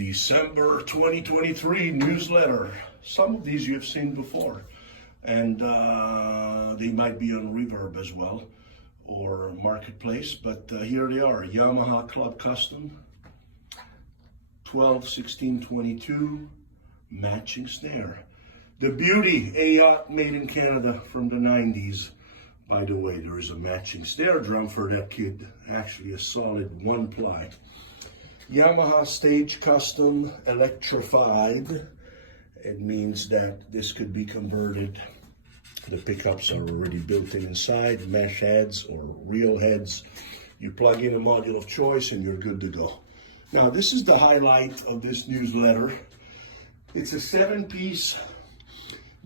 December 2023 newsletter. Some of these you have seen before, and they might be on Reverb as well or Marketplace, but here they are. Yamaha Club Custom 12, 16, 22 matching snare. The Beauty, a yacht made in Canada from the 90s. By the way, there is a matching snare drum for that kit, actually a solid one ply. Yamaha Stage Custom Electrified. It means that this could be converted. The pickups are already built in inside, mesh heads or real heads. You plug in a module of choice and you're good to go. Now, this is the highlight of this newsletter. It's a 7-piece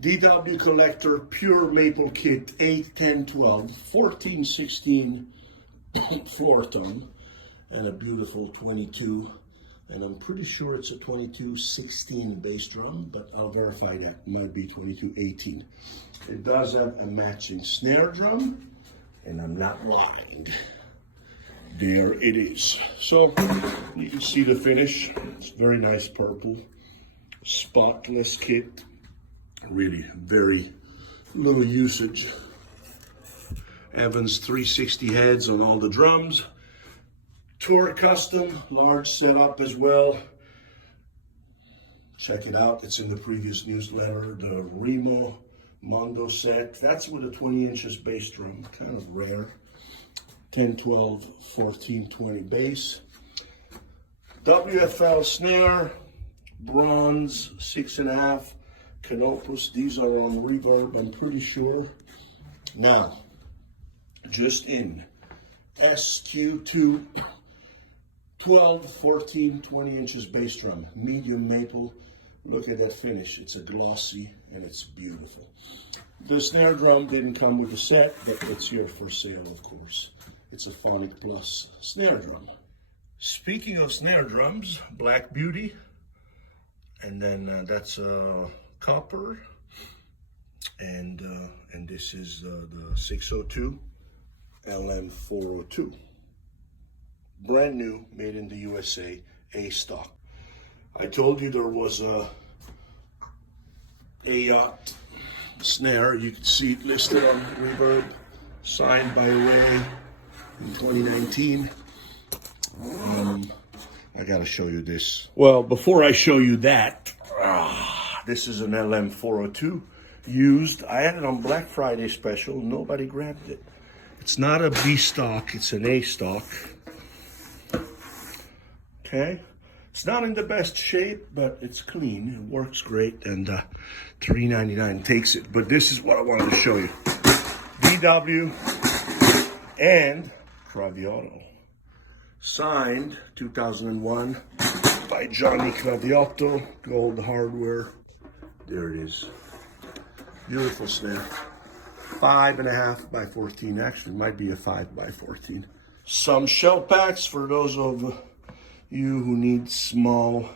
DW Collector Pure Maple Kit, 8, 10, 12, 14, 16 floor tom, and a beautiful 22, and I'm pretty sure it's a 22-16 bass drum, but I'll verify that. It might be 22-18. It does have a matching snare drum, and I'm not lying. There it is. So you can see the finish. It's very nice purple, spotless kit. Really very little usage. Evans 360 heads on all the drums. Tour Custom, large setup as well. Check it out, it's in the previous newsletter. The Remo Mondo set, that's with a 20 inches bass drum, kind of rare. 10, 12, 14, 20 bass. WFL snare, bronze, 6.5. Canopus, these are on Reverb, I'm pretty sure. Now, just in SQ2, 12, 14, 20 inches bass drum, medium maple. Look at that finish, it's a glossy and it's beautiful. The snare drum didn't come with a set, but it's here for sale, of course. It's a Phonic Plus snare drum. Speaking of snare drums, Black Beauty, and then that's copper, and this is the 602 LM402, brand new, made in the USA, A stock. I told you there was a yacht snare. You can see it listed on Reverb, signed by Ray in 2019. I gotta show you this. Well, before I show you that, this is an LM402 used. I had it on Black Friday special. Nobody grabbed it. It's not a B stock. It's an A stock. Okay. It's not in the best shape, but it's clean. It works great. And $3.99 takes it. But this is what I wanted to show you. DW and Traviotto. Signed 2001 by Johnny Traviotto. Gold hardware. There it is. Beautiful snare. 5.5 by 14. Actually, might be a 5 by 14. Some shell packs for those of you who need small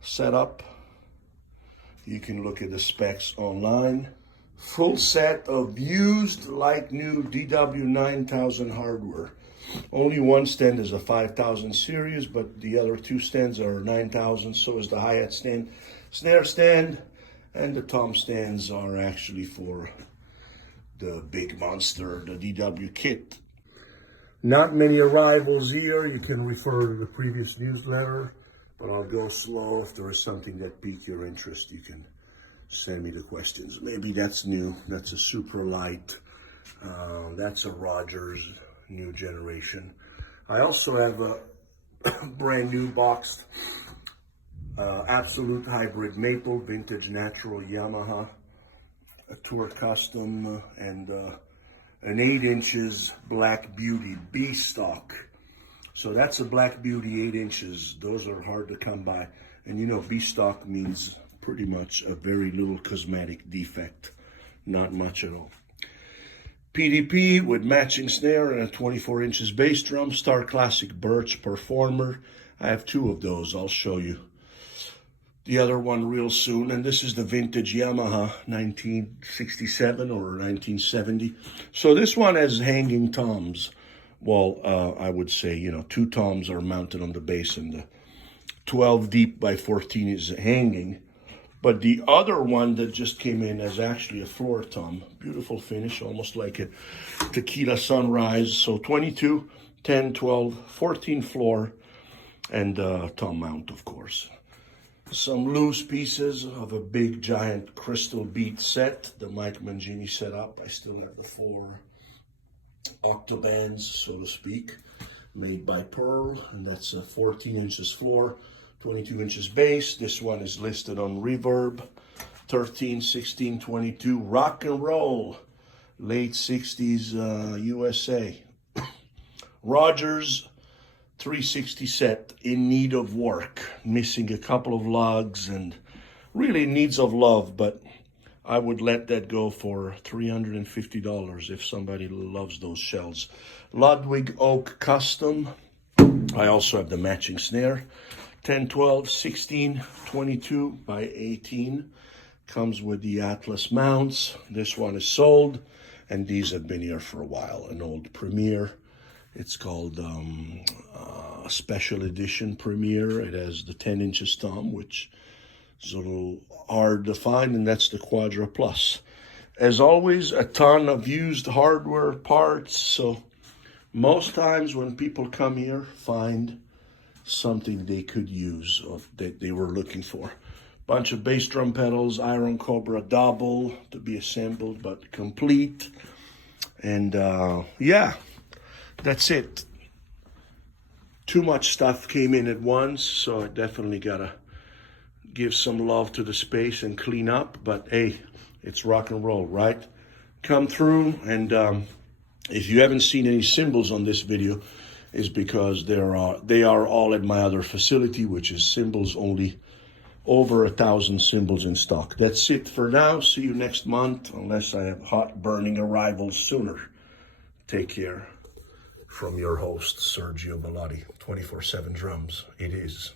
setup. You can look at the specs online. Full set of used, like new DW 9000 hardware. Only one stand is a 5000 series, but the other two stands are 9000. So is the hi-hat stand, snare stand, and the tom stands are actually for the big monster, the DW kit. Not many arrivals here. You can refer to the previous newsletter, but I'll go slow. If there is something that piques your interest, you can send me the questions. Maybe that's new. That's a super light. That's a Rogers new generation. I also have a brand new boxed Absolute Hybrid Maple Vintage Natural Yamaha, a Tour Custom, and an 8 inches Black Beauty B stock. So that's a Black Beauty 8 inches. Those are hard to come by. And you know, B stock means pretty much a very little cosmetic defect. Not much at all. PDP with matching snare and a 24 inches bass drum. Star Classic Birch Performer. I have two of those. I'll show you the other one real soon. And this is the vintage Yamaha 1967 or 1970. So this one has hanging toms. Well, I would say, you know, two toms are mounted on the bass and 12 deep by 14 is hanging. But the other one that just came in is actually a floor tom. Beautiful finish, almost like a tequila sunrise. So 22, 10, 12, 14 floor, and tom mount, of course. Some loose pieces of a big giant crystal bead set, the Mike Mangini set up. I still have the 4 octobands, so to speak, made by Pearl, and that's a 14 inches floor, 22 inches base. This one is listed on Reverb, 13, 16, 22, rock and roll, late 60s USA. Rogers 360 set, in need of work, missing a couple of lugs and really needs of love, but I would let that go for $350 if somebody loves those shells. Ludwig Oak Custom. I also have the matching snare. 10, 12, 16, 22 by 18. Comes with the Atlas mounts. This one is sold, and these have been here for a while. An old Premier. It's called Special Edition Premier. It has the 10 inches tom, which is a little hard to find, and that's the Quadra Plus. As always, a ton of used hardware parts, so most times when people come here, find something they could use or that they were looking for. Bunch of bass drum pedals, Iron Cobra double to be assembled but complete. And yeah, that's it. Too much stuff came in at once, so I definitely gotta give some love to the space and clean up. But hey, it's rock and roll, right? Come through, and if you haven't seen any cymbals on this video, is because they are all at my other facility, which is cymbals only. Over 1,000 cymbals in stock. That's it for now. See you next month, unless I have hot burning arrivals sooner. Take care. From your host, Sergio Bellotti, 247 Drums. It is.